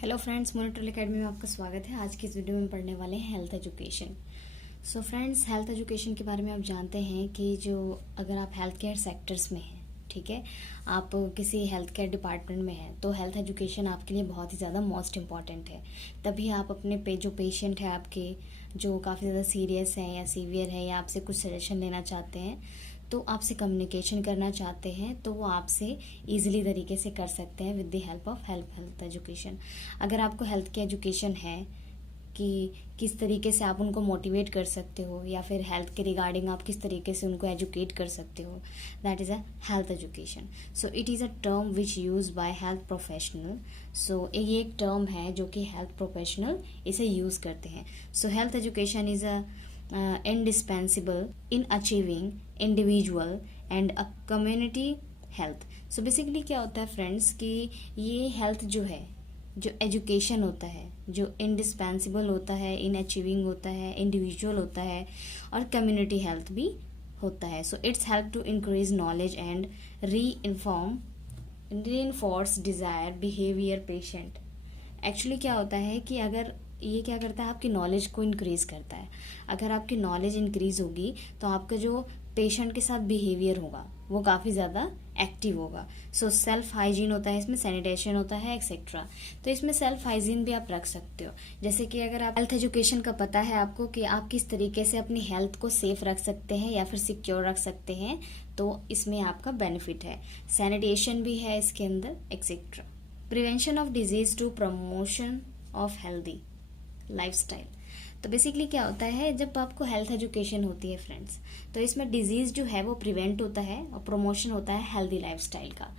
Hello friends, monitor academy में आपका स्वागत है। आज की इस वीडियो में पढ़ने वाले हैं health education. So friends, health education के बारे में आप जानते हैं कि जो अगर आप हेल्थ केयर सेक्टर्स में हैं, ठीक है, आप किसी हेल्थ केयर डिपार्टमेंट में हैं, तो हेल्थ एजुकेशन आपके लिए बहुत ही ज़्यादा मोस्ट इम्पॉर्टेंट है। तभी आप अपने जो पेशेंट है आपके, जो काफ़ी ज़्यादा सीरियस हैं या सीवियर है या आपसे कुछ सजेशन लेना चाहते हैं, तो आपसे कम्युनिकेशन करना चाहते हैं, तो वो आपसे ईजिली तरीके से कर सकते हैं with the help of health education. अगर आपको हेल्थ की एजुकेशन है कि किस तरीके से आप उनको मोटिवेट कर सकते हो या फिर हेल्थ के रिगार्डिंग आप किस तरीके से उनको एजुकेट कर सकते हो, that is a health education. So it is a term which use by health professional. So ये एक टर्म है जो कि हेल्थ प्रोफेशनल इसे यूज़ करते हैं। सो health education is a indispensable in achieving individual and a community health। So basically क्या होता है फ्रेंड्स कि ये हेल्थ जो है, जो एजुकेशन होता है, जो इंडिस्पेंसिबल होता है, इन अचीविंग होता है, इंडिविजुअल होता है और कम्युनिटी हेल्थ भी होता है। So it's help to increase knowledge and reinforce desire behaviour patient. Actually क्या होता है कि अगर ये क्या करता है, आपकी नॉलेज को इंक्रीज़ करता है। अगर आपकी नॉलेज इंक्रीज़ होगी तो आपका जो पेशेंट के साथ बिहेवियर होगा वो काफ़ी ज़्यादा एक्टिव होगा। सो सेल्फ हाइजीन होता है, इसमें सैनिटेशन होता है एक्सेट्रा। तो इसमें सेल्फ हाइजीन भी आप रख सकते हो। जैसे कि अगर आप हेल्थ एजुकेशन का पता है आपको कि आप किस तरीके से अपनी हेल्थ को सेफ रख सकते हैं या फिर सिक्योर रख सकते हैं, तो इसमें आपका बेनिफिट है। सैनिटेशन भी है इसके अंदर etcetera. Prevention of disease to promotion of healthy lifestyle. तो बेसिकली क्या होता है, जब आपको हेल्थ एजुकेशन होती है फ्रेंड्स, तो इसमें डिजीज जो है वो प्रिवेंट होता है और प्रमोशन होता है हेल्दी लाइफस्टाइल का।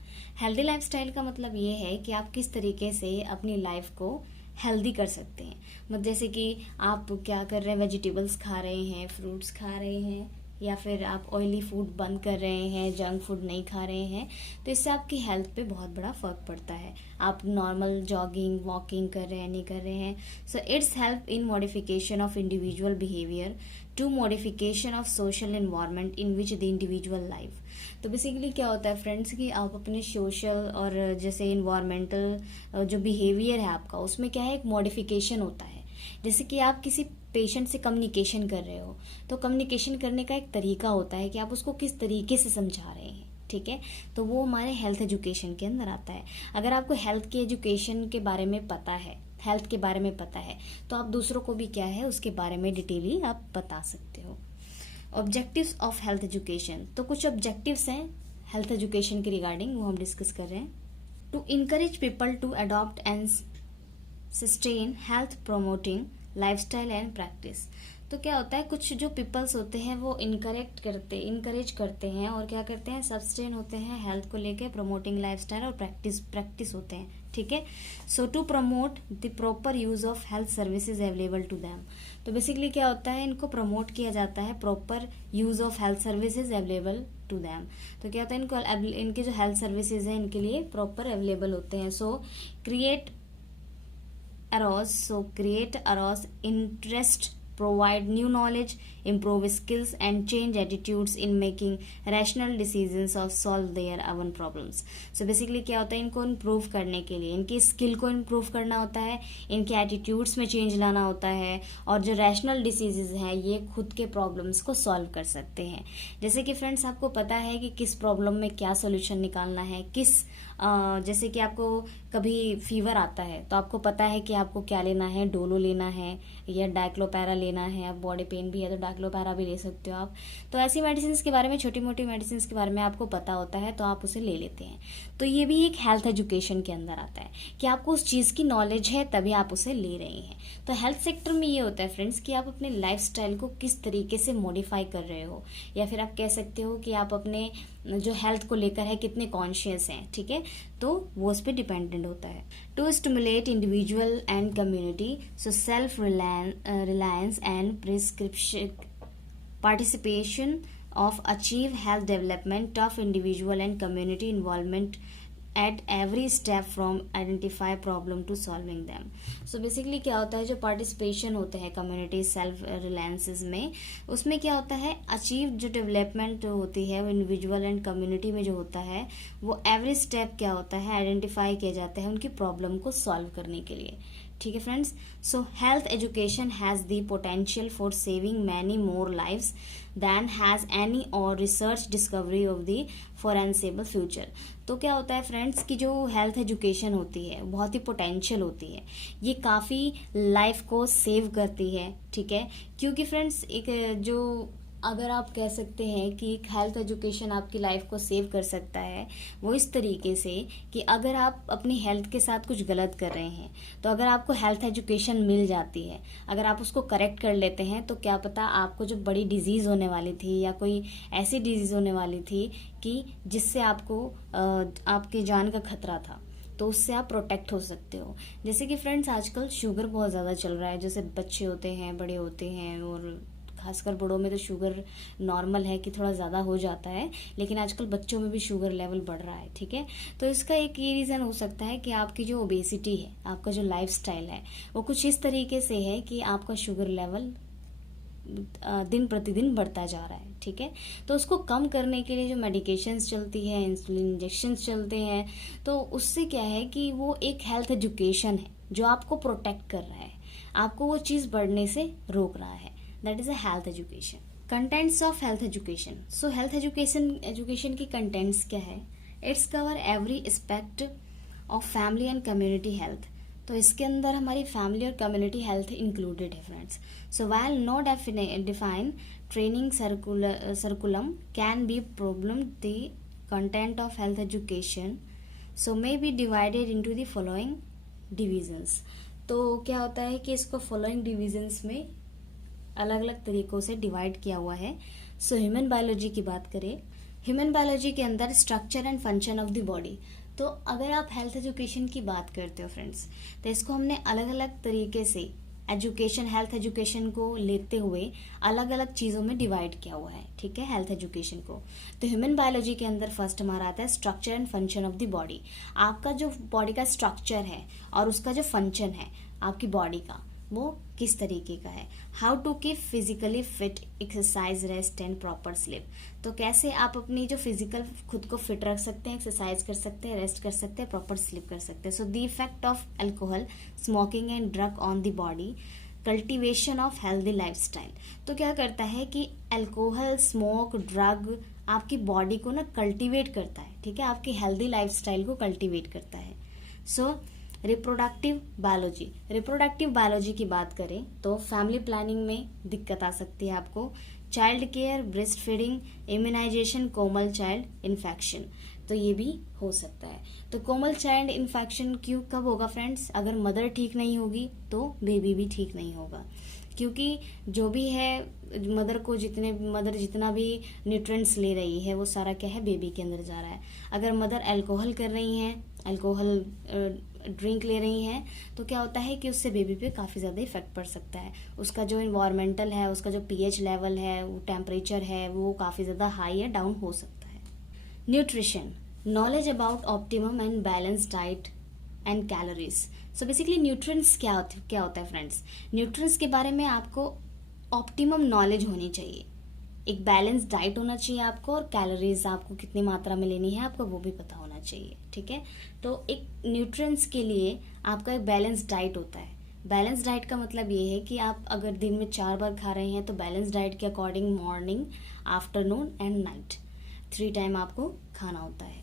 हेल्दी लाइफस्टाइल का मतलब ये है कि आप किस तरीके से अपनी लाइफ को हेल्दी कर सकते हैं। मतलब जैसे कि आप क्या कर रहे हैं, वेजिटेबल्स खा रहे हैं, फ्रूट्स खा रहे हैं, या फिर आप ऑयली फूड बंद कर रहे हैं, जंक फूड नहीं खा रहे हैं, तो इससे आपकी हेल्थ पे बहुत बड़ा फर्क पड़ता है। आप नॉर्मल जॉगिंग वॉकिंग कर रहे हैं, नहीं कर रहे हैं। So it's help in modification of individual behaviour to modification of social environment in which the individual life. तो बेसिकली क्या होता है फ्रेंड्स कि आप अपने सोशल और जैसे इन्वायरमेंटल जो बिहेवियर है आपका, उसमें क्या है, एक मॉडिफिकेशन होता है। जैसे कि आप किसी पेशेंट से कम्युनिकेशन कर रहे हो, तो कम्युनिकेशन करने का एक तरीका होता है कि आप उसको किस तरीके से समझा रहे हैं, ठीक है। तो वो हमारे हेल्थ एजुकेशन के अंदर आता है। अगर आपको हेल्थ की एजुकेशन के बारे में पता है, हेल्थ के बारे में पता है, तो आप दूसरों को भी क्या है उसके बारे में डिटेली आप बता सकते हो। Objectives of health education. तो कुछ ऑब्जेक्टिव्स हैं हेल्थ एजुकेशन के रिगार्डिंग, वो हम डिस्कस कर रहे हैं। To encourage people to adopt and sustain health promoting lifestyle and practice. तो क्या होता है, कुछ जो पीपल्स होते हैं वो इनकरेज करते हैं और क्या करते हैं, सस्टेन होते हैं हेल्थ को लेके, प्रमोटिंग लाइफस्टाइल और प्रैक्टिस होते हैं, ठीक है। So to promote the proper use of health services available to them. तो बेसिकली क्या होता है, इनको प्रमोट किया जाता है proper use of health services available to them. तो क्या होता है, इनके जो हेल्थ सर्विसेज हैं इनके लिए प्रॉपर अवेलेबल होते हैं। सो create arouse interest, provide new knowledge, improve skills and change attitudes in making rational decisions or solve their own problems। so basically क्या होता है, इनको इम्प्रूव करने के लिए इनकी स्किल को इम्प्रूव करना होता है, इनके एटीट्यूड्स में चेंज लाना होता है, और जो रैशनल डिसीजेज हैं ये खुद के प्रॉब्लम्स को सॉल्व कर सकते हैं। जैसे कि फ्रेंड्स आपको पता है कि किस प्रॉब्लम में क्या सोल्यूशन निकालना है, जैसे कि आपको कभी फीवर आता है तो आपको पता है कि आपको क्या लेना है, डोलो लेना है या डाइक्लोपैरा लेना है। आप बॉडी पेन भी है तो डाइक्लोपैरा भी ले सकते हो आप। तो ऐसी मेडिसिन के बारे में, छोटी मोटी मेडिसिन के बारे में आपको पता होता है तो आप उसे ले लेते हैं। तो ये भी एक हेल्थ एजुकेशन के अंदर आता है कि आपको उस चीज़ की नॉलेज है तभी आप उसे ले रहे हैं। तो हेल्थ सेक्टर में ये होता है फ्रेंड्स कि आप अपने लाइफस्टाइल को किस तरीके से मॉडिफाई कर रहे हो, या फिर आप कह सकते हो कि आप अपने जो हेल्थ को लेकर है कितने कॉन्शियस हैं, ठीक है। तो वो उस पर डिपेंडेंट होता है। To stimulate individual and community, so self reliance and prescription participation of achieve health development of individual and community involvement at every step from identify problem to solving them. So basically क्या होता है, जो participation होते हैं community self रिलायंसेस में, उसमें क्या होता है, अचीव जो डेवलपमेंट होती है वो इंडिविजुअल एंड कम्युनिटी में जो होता है, वो एवरी स्टेप क्या होता है, आइडेंटिफाई किया जाता है उनकी प्रॉब्लम को सॉल्व करने के लिए। ठीक है friends. So health education has the potential for saving many more lives than has any other research discovery of the foreseeable future. तो क्या होता है फ्रेंड्स कि जो हेल्थ एजुकेशन होती है बहुत ही पोटेंशियल होती है, ये काफ़ी लाइफ को सेव करती है। ठीक है, क्योंकि फ्रेंड्स एक जो अगर आप कह सकते हैं कि एक हेल्थ एजुकेशन आपकी लाइफ को सेव कर सकता है, वो इस तरीके से कि अगर आप अपनी हेल्थ के साथ कुछ गलत कर रहे हैं तो अगर आपको हेल्थ एजुकेशन मिल जाती है, अगर आप उसको करेक्ट कर लेते हैं, तो क्या पता आपको जो बड़ी डिजीज़ होने वाली थी या कोई ऐसी डिजीज़ होने वाली थी कि जिससे आपको आपके जान का खतरा था, तो उससे आप प्रोटेक्ट हो सकते हो। जैसे कि फ्रेंड्स आजकल शुगर बहुत ज़्यादा चल रहा है, जैसे बच्चे होते हैं, बड़े होते हैं, और खासकर बड़ों में तो शुगर नॉर्मल है कि थोड़ा ज़्यादा हो जाता है, लेकिन आजकल बच्चों में भी शुगर लेवल बढ़ रहा है। ठीक है, तो इसका एक ये रीज़न हो सकता है कि आपकी जो ओबेसिटी है, आपका जो लाइफस्टाइल है, वो कुछ इस तरीके से है कि आपका शुगर लेवल दिन प्रतिदिन बढ़ता जा रहा है। ठीक है, तो उसको कम करने के लिए जो मेडिकेशंस चलती है, इंसुलिन इंजेक्शंस चलते हैं, तो उससे क्या है कि वो एक हेल्थ एजुकेशन है जो आपको प्रोटेक्ट कर रहा है, आपको वो चीज़ बढ़ने से रोक रहा है। That is a health education. Contents of health education. So health education की कंटेंट्स क्या है, it's cover every aspect of family and community health. तो इसके अंदर हमारी फैमिली और कम्युनिटी हेल्थ इंक्लूडेड है friends. So while no define training curriculum can be problem the content of health education so may be divided into the following divisions. तो क्या होता है कि इसको फॉलोइंग डिविजन्स में अलग अलग तरीकों से डिवाइड किया हुआ है। सो ह्यूमन बायोलॉजी की बात करें, ह्यूमन बायोलॉजी के अंदर structure and function of the body. तो अगर आप हेल्थ एजुकेशन की बात करते हो फ्रेंड्स, तो इसको हमने अलग अलग तरीके से एजुकेशन, हेल्थ एजुकेशन को लेते हुए अलग अलग चीज़ों में डिवाइड किया हुआ है। ठीक है, हेल्थ एजुकेशन को। तो ह्यूमन बायोलॉजी के अंदर फर्स्ट हमारा आता है structure and function of the body. आपका जो बॉडी का स्ट्रक्चर है और उसका जो फंक्शन है आपकी बॉडी का, वो किस तरीके का है। How to keep physically fit, exercise, rest and proper sleep. तो कैसे आप अपनी जो फिजिकल खुद को फिट रख सकते हैं, एक्सरसाइज कर सकते हैं, रेस्ट कर सकते हैं, प्रॉपर स्लीप कर सकते हैं। So the effect of alcohol, smoking and drug on the body, cultivation of healthy lifestyle. तो क्या करता है कि अल्कोहल, स्मोक, ड्रग आपकी बॉडी को ना कल्टिवेट करता है। ठीक है, आपकी हेल्दी लाइफस्टाइल को कल्टिवेट करता है। सो रिप्रोडक्टिव बायोलॉजी। रिप्रोडक्टिव बायोलॉजी की बात करें तो फैमिली प्लानिंग में दिक्कत आ सकती है आपको, child care, breast feeding, immunisation, common child infection, तो ये भी हो सकता है। तो कोमल चाइल्ड इन्फेक्शन क्यों, कब होगा फ्रेंड्स, अगर मदर ठीक नहीं होगी तो बेबी भी ठीक नहीं होगा, क्योंकि जो भी है मदर जितना भी न्यूट्रिएंट्स ले रही है वो सारा क्या है, बेबी के अंदर जा रहा है। अगर मदर अल्कोहल कर रही हैं, अल्कोहल ड्रिंक ले रही हैं, तो क्या होता है कि उससे बेबी पे काफ़ी ज़्यादा इफेक्ट पड़ सकता है। उसका जो इन्वायरमेंटल है, उसका जो पीएच लेवल है, वो टेम्परेचर है, वो काफ़ी ज़्यादा हाई या डाउन हो सकता है। Nutrition, knowledge about optimum and balance diet and calories. So basically nutrients क्या होता है फ्रेंड्स, न्यूट्रिएंट्स के बारे में आपको ऑप्टिमम नॉलेज होनी चाहिए, एक बैलेंस डाइट होना चाहिए आपको, और कैलोरीज आपको कितनी मात्रा में लेनी है आपको वो भी पता होना चाहिए। ठीक है, तो एक न्यूट्रिएंट्स के लिए आपका एक बैलेंस डाइट होता है। बैलेंस डाइट का मतलब ये है कि आप अगर दिन में 4 बार खा रहे हैं तो बैलेंस डाइट के according morning, afternoon and night 3 time आपको खाना होता है।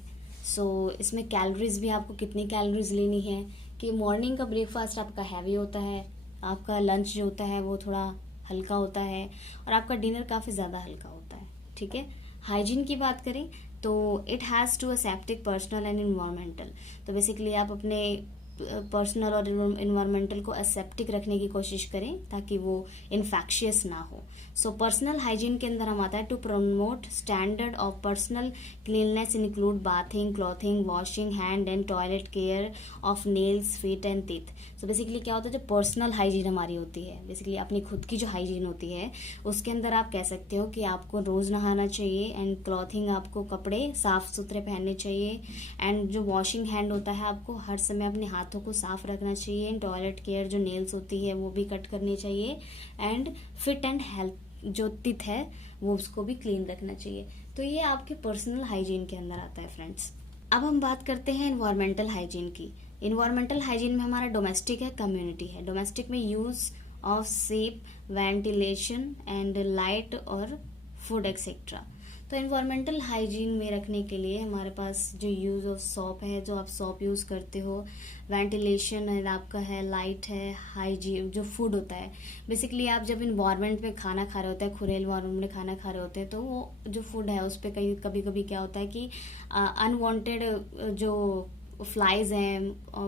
सो इसमें कैलोरीज भी आपको कितनी कैलोरीज लेनी है कि मॉर्निंग का ब्रेकफास्ट आपका हैवी होता है, आपका लंच जो होता है वो थोड़ा हल्का होता है, और आपका डिनर काफ़ी ज़्यादा हल्का होता है। ठीक है, हाइजीन की बात करें तो it has to aseptic, personal and environmental. तो बेसिकली आप अपने पर्सनल और इन्वायरमेंटल को एसेप्टिक रखने की कोशिश करें ताकि वो इन्फेक्शियस ना हो। सो पर्सनल हाइजीन के अंदर हम आता है to promote standard of personal cleanliness include bathing, clothing, washing hand and toilet care of nails, feet and teeth. So basically क्या होता है, जो पर्सनल हाइजीन हमारी होती है, बेसिकली अपनी खुद की जो हाइजीन होती है उसके अंदर आप कह सकते हो कि आपको रोज़ नहाना चाहिए, एंड क्लॉथिंग आपको कपड़े साफ सुथरे पहनने चाहिए, एंड जो वॉशिंग हैंड होता है आपको हर समय अपने हाथों को साफ रखना चाहिए, एंड टॉयलेट केयर जो नेल्स होती है वो भी कट करनी चाहिए, एंड फिट एंड हेल्थ जो टीथ है वो उसको भी क्लीन रखना चाहिए। तो ये आपके पर्सनल हाइजीन के अंदर आता है फ्रेंड्स। अब हम बात करते हैं इन्वायरमेंटल हाइजीन की। इन्वायरमेंटल हाइजीन में हमारा डोमेस्टिक है, कम्युनिटी है। डोमेस्टिक में use of safe ventilation and light और फूड एक्सेट्रा। तो इन्वायरमेंटल हाइजीन में रखने के लिए हमारे पास जो यूज़ ऑफ सॉप है, जो आप सॉप यूज़ करते हो, वेंटिलेशन है आपका है, लाइट है, हाइजीन जो फूड होता है। बेसिकली आप जब इन्वायरमेंट में खाना खा रहे होते हैं, खुले इन्वायरमेंट में खाना खा रहे होते हैं, तो वो जो फूड है उस पर कभी कभी क्या होता है कि अनवांटेड जो फ्लाइज हैं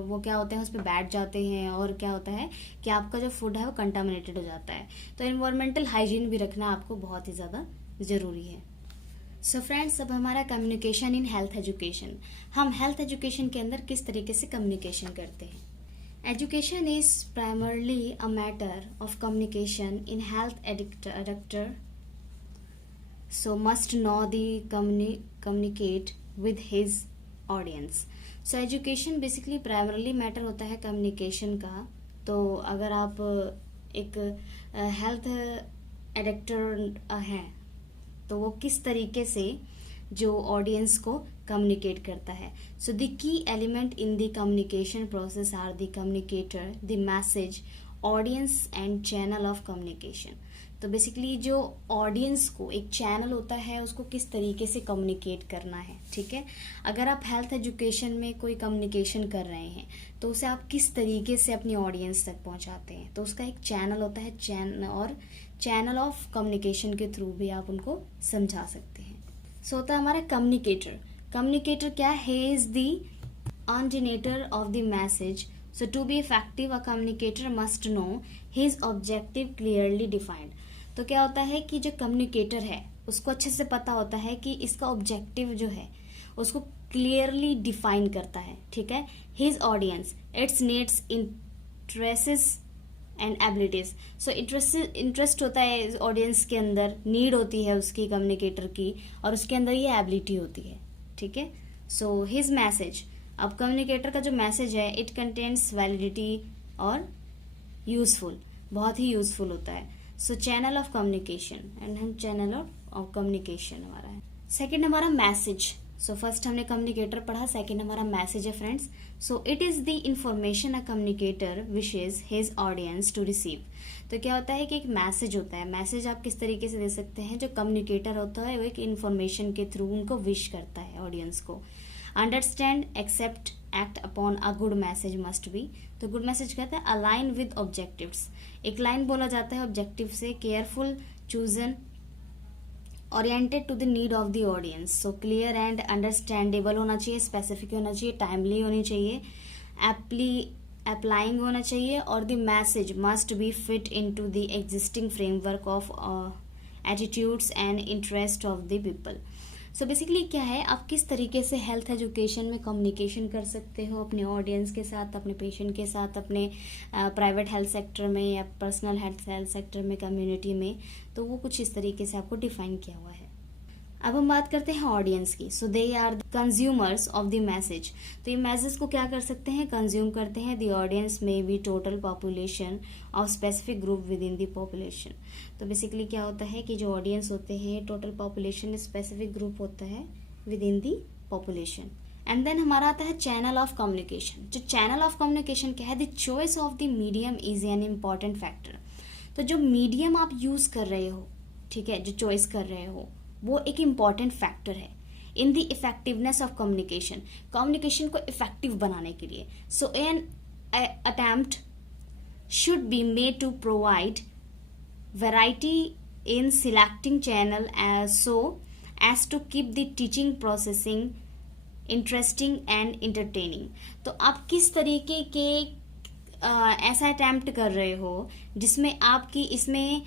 वो क्या होते हैं उस पर बैठ जाते हैं, और क्या होता है कि आपका जो फूड है वो कंटामिनेटेड हो जाता है। तो इन्वायरमेंटल हाइजीन भी रखना आपको बहुत ही ज़्यादा ज़रूरी है। सो फ्रेंड्स, अब हमारा कम्युनिकेशन इन हेल्थ एजुकेशन। हम हेल्थ एजुकेशन के अंदर किस तरीके से कम्युनिकेशन करते हैं। Education is primarily a matter of communication in health educator, so must know the communicate with his audience. So education basically primarily matter होता है कम्युनिकेशन का। तो अगर आप एक हेल्थ एडुकेटर हैं तो वो किस तरीके से जो ऑडियंस को कम्युनिकेट करता है। So the key element in the communication process are the communicator, the message, audience and channel of communication. तो बेसिकली जो ऑडियंस को एक चैनल होता है उसको किस तरीके से कम्युनिकेट करना है, ठीक है। अगर आप हेल्थ एजुकेशन में कोई कम्युनिकेशन कर रहे हैं तो उसे आप किस तरीके से अपनी ऑडियंस तक पहुंचाते हैं, तो उसका एक चैनल होता है, और चैनल ऑफ कम्युनिकेशन के थ्रू भी आप उनको समझा सकते हैं। सो होता है हमारा कम्युनिकेटर। कम्युनिकेटर क्या है, is the originator of the message. So to be effective, a communicator must know his objective clearly defined. तो क्या होता है कि जो कम्युनिकेटर है उसको अच्छे से पता होता है कि इसका ऑब्जेक्टिव जो है उसको क्लियरली डिफाइन करता है, ठीक है। His audience, it's needs, interests and abilities. So interest होता है ऑडियंस के अंदर, नीड होती है उसकी कम्युनिकेटर की, और उसके अंदर ये एबिलिटी होती है, ठीक है। सो हिज मैसेज, अब कम्युनिकेटर का जो मैसेज है इट कंटेन्स वैलिडिटी और यूजफुल, बहुत ही यूजफुल होता है। So channel of communication, and हम चैनल ऑफ कम्युनिकेशन हमारा है। सेकेंड हमारा मैसेज। सो फर्स्ट हमने कम्युनिकेटर पढ़ा, सेकेंड हमारा मैसेज है friends. So it is the information a communicator wishes his audience to receive. तो क्या होता है कि एक मैसेज होता है, मैसेज आप किस तरीके से दे सकते हैं, जो कम्युनिकेटर होता है वो एक इन्फॉर्मेशन के थ्रू उनको विश करता है ऑडियंस को। Understand, accept, act upon a good message must be. तो गुड मैसेज कहता है अलाइन विद ऑब्जेक्टिव्स, एक लाइन बोला जाता है ऑब्जेक्टिव से, careful, chosen, oriented to the need of the audience. So clear and understandable होना चाहिए, स्पेसिफिक होना चाहिए, टाइमली होनी चाहिए, अप्लाइंग होना चाहिए, और the message must be fit in to the existing framework of attitudes and interest of the people. So basically क्या है, आप किस तरीके से हेल्थ एजुकेशन में कम्युनिकेशन कर सकते हो अपने ऑडियंस के साथ, अपने पेशेंट के साथ, अपने प्राइवेट हेल्थ सेक्टर में या पर्सनल हेल्थ सेक्टर में, कम्युनिटी में, तो वो कुछ इस तरीके से आपको डिफाइन किया हुआ है। अब हम बात करते हैं ऑडियंस की। So they are the consumers of the message. तो ये मैसेज को क्या कर सकते हैं, कंज्यूम करते हैं। द ऑडियंस में be total population of specific group within the population. तो बेसिकली क्या होता है कि जो ऑडियंस होते हैं टोटल पॉपुलेशन स्पेसिफिक ग्रुप होता है within the population. And then हमारा आता है चैनल ऑफ कम्युनिकेशन। जो चैनल ऑफ कम्युनिकेशन क्या है, the choice of the medium is an important factor. तो जो मीडियम आप यूज कर रहे हो, ठीक है, जो चॉइस कर रहे हो वो एक इम्पॉर्टेंट फैक्टर है in the effectiveness of communication, communication को इफेक्टिव बनाने के लिए। So an attempt should be made to provide variety in selecting channel so as to keep the teaching processing interesting and entertaining. तो आप किस तरीके के ऐसा अटैम्प्ट कर रहे हो जिसमें आपकी इसमें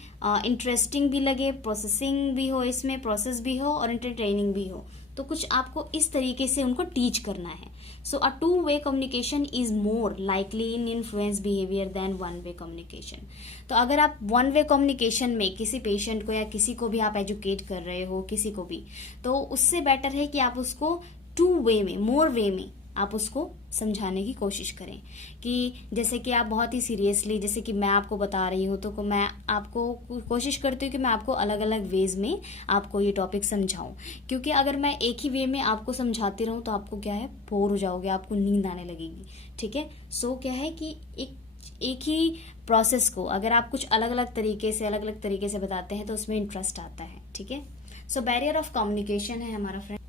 इंटरेस्टिंग भी लगे, प्रोसेसिंग भी हो, इसमें प्रोसेस भी हो और इंटरटेनिंग भी हो। तो कुछ आपको इस तरीके से उनको टीच करना है। So a two way communication is more likely in influence behaviour than one way communication. तो अगर आप वन वे कम्युनिकेशन में किसी पेशेंट को या किसी को भी आप एजुकेट कर रहे हो, किसी को भी, तो उससे बेटर है कि आप उसको टू वे में, मोर वे में आप उसको समझाने की कोशिश करें। कि जैसे कि आप बहुत ही सीरियसली, जैसे कि मैं आपको बता रही हूँ, तो मैं आपको कोशिश करती हूँ कि मैं आपको अलग अलग वेज में आपको ये टॉपिक समझाऊं। क्योंकि अगर मैं एक ही वे में आपको समझाती रहूँ तो आपको क्या है, बोर हो जाओगे, आपको नींद आने लगेगी। ठीक है, सो क्या है कि एक ही प्रोसेस को अगर आप कुछ अलग अलग तरीके से बताते हैं तो उसमें इंटरेस्ट आता है। ठीक है, सो बैरियर ऑफ कम्युनिकेशन है हमारा फ्रेंड।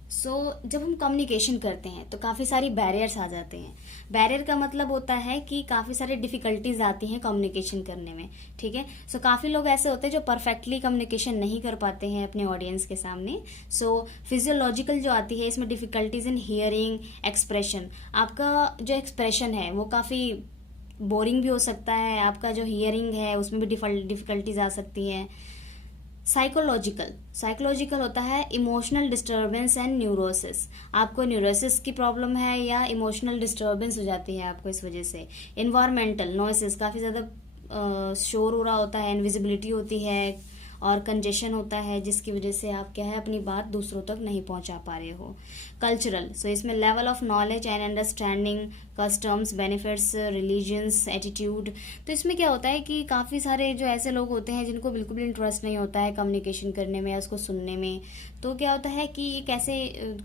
जब हम कम्युनिकेशन करते हैं तो काफ़ी सारी बैरियर्स आ जाते हैं। बैरियर का मतलब होता है कि काफ़ी सारी डिफिकल्टीज आती हैं कम्युनिकेशन करने में। ठीक है, काफ़ी लोग ऐसे होते हैं जो परफेक्टली कम्युनिकेशन नहीं कर पाते हैं अपने ऑडियंस के सामने। फिजियोलॉजिकल जो आती है इसमें डिफिकल्टीज इन हियरिंग एक्सप्रेशन। आपका जो एक्सप्रेशन है वो काफ़ी बोरिंग भी हो सकता है, आपका जो हियरिंग है उसमें भी डिफिकल्टीज आ सकती हैं। साइकोलॉजिकल होता है इमोशनल डिस्टर्बेंस एंड न्यूरोसिस। आपको न्यूरोसिस की प्रॉब्लम है या इमोशनल डिस्टर्बेंस हो जाती है आपको इस वजह से। इन्वायरमेंटल नॉइसेस, काफ़ी ज़्यादा शोर हो रहा होता है, इनविजिबिलिटी होती है और कंजेशन होता है, जिसकी वजह से आप क्या है अपनी बात दूसरों तक नहीं पहुंचा पा रहे हो। कल्चरल, इसमें level of knowledge and understanding, customs, benefits, religions, attitude. तो इसमें क्या होता है कि काफ़ी सारे जो ऐसे लोग होते हैं जिनको बिल्कुल भी इंटरेस्ट नहीं होता है कम्युनिकेशन करने में या उसको सुनने में। तो क्या होता है कि एक ऐसे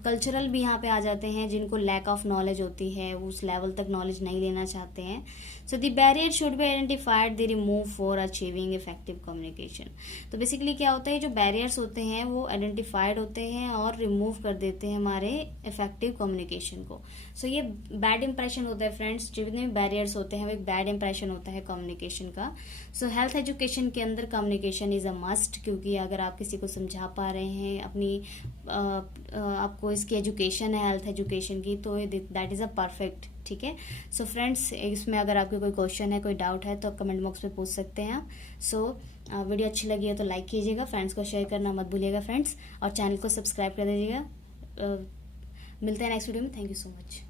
कल्चरल भी यहाँ पे आ जाते हैं जिनको लैक ऑफ नॉलेज होती है, उस लेवल तक नॉलेज नहीं लेना चाहते हैं। So the barrier should be identified, the remove for achieving effective communication. तो बेसिकली क्या होता है, जो बैरियर्स होते हैं वो आइडेंटिफाइड होते हैं और रिमूव कर देते हैं हमारे इफेक्टिव कम्युनिकेशन को। ये बैड इंप्रेशन होता है फ्रेंड्स, जितने भी बैरियर्स होते हैं वो एक बैड इंप्रेशन होता है कम्युनिकेशन का। हेल्थ एजुकेशन के अंदर कम्युनिकेशन इज अ मस्ट, क्योंकि अगर आप किसी को समझा पा रहे हैं अपनी आपको इसकी एजुकेशन है हेल्थ एजुकेशन की, तो दैट इज अ परफेक्ट। ठीक है, फ्रेंड्स इसमें अगर आपके कोई क्वेश्चन है, कोई डाउट है तो आप कमेंट बॉक्स में पूछ सकते हैं आप। वीडियो अच्छी लगी है तो लाइक कीजिएगा, फ्रेंड्स को शेयर करना मत भूलिएगा फ्रेंड्स, और चैनल को सब्सक्राइब कर दीजिएगा। मिलते हैं नेक्स्ट वीडियो में। Thank you so much.